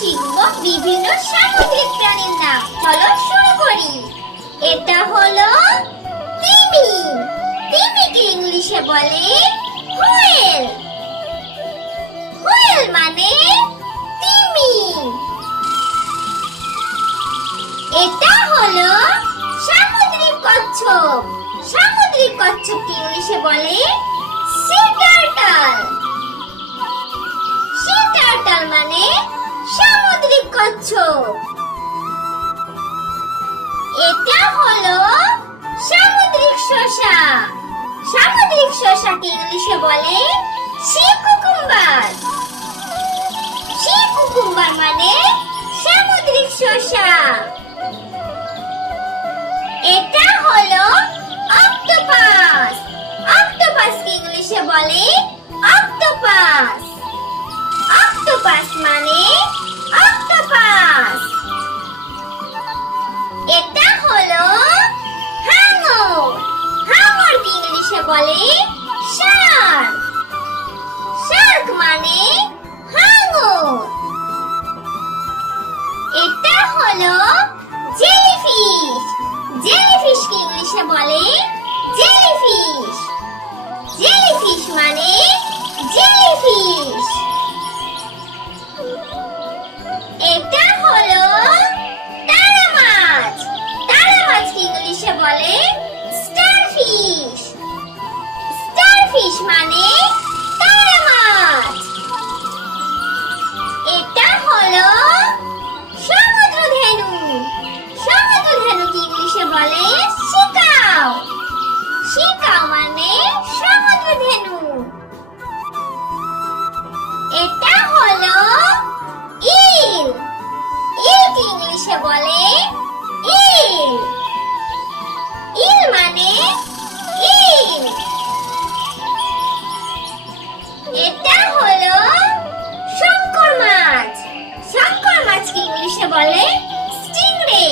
শিখব বিভিন্ন সামুদ্রিক প্রাণীর নাম। চলো শুরু করি। এটা হলো তিমি। তিমিকে ইংলিশে বলে হুয়েল। হুয়েল মানে তিমি। এটা হলো সামুদ্রিক কচ্ছপ। সামুদ্রিক কচ্ছপকে ইংলিশে বলে এটা হলো সামুদ্রিক শসা সামুদ্রিক শসাকে ইংলিশে বলে সি কুকুম্বার। সি কুকুম্বার মানে সামুদ্রিক শসা এটা হলো অক্টোপাস। অক্টোপাসকে ইংলিশে বলে অক্টোপাস। অক্টোপাস মানে ইংলিশে বলে জেলিফিশ জেলিফিশ মানে জেলিফিশ এটা হলো তারা মাছ তারা মাছ ইংলিশে বলে স্টারফিশ স্টারফিশ মানে ইংলিশে বলে, ইল। ইল মানে ইল। এটা হলো শঙ্কর মাছ। শঙ্কর ইংলিশে বলে? স্টিংরে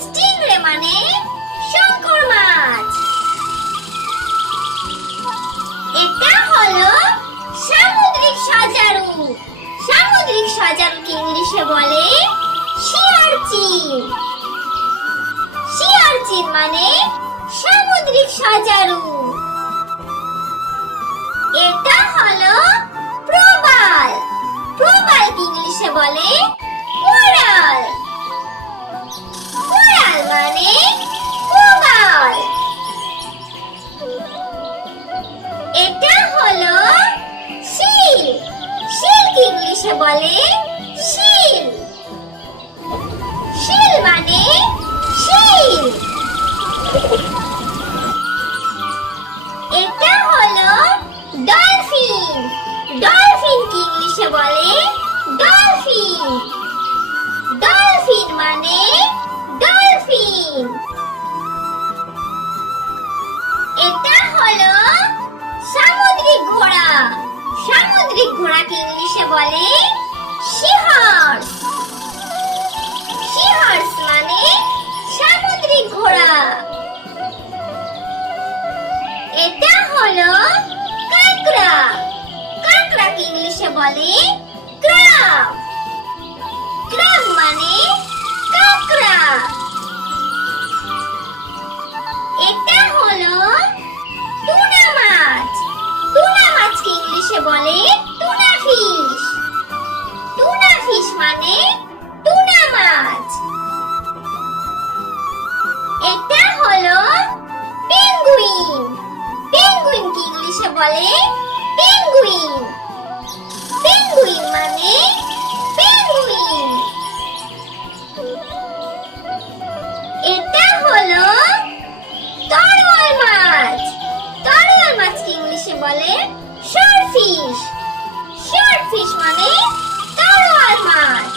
স্টিংরে মানে শঙ্কর মাছ। এটা হলো সামুদ্রিক সাজারু। সামুদ্রিক সাজারুকে ইংলিশে বলে? শিয়ারচিন শিয়ারচিন মানে সামুদ্রিক সাজারু। এটা হলো প্রবাল মানে ডলফিন এটা হলো সামুদ্রিক ঘোড়া। সামুদ্রিক ঘোড়াকে ইংলিশে বলে সিহর্স সিহর্স মানে সামুদ্রিক ঘোড়া। এটা হলো কাঁকড়া। কাঁকড়াকে ইংলিশে বলে ক্রাব। ক্রাব মানে বলে পেঙ্গুইন। পেঙ্গুইন মানে পেঙ্গুইন। এটা হলো তরোয়াল মাছ। তরোয়াল মাছকে ইংলিশে বলে? শর্টফিশ শর্টফিশ মানে তরোয়াল মাছ।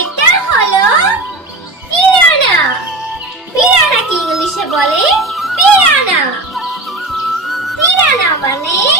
এটা হলো পিরানা পিরানাকে ইংলিশে বলে? পিরানা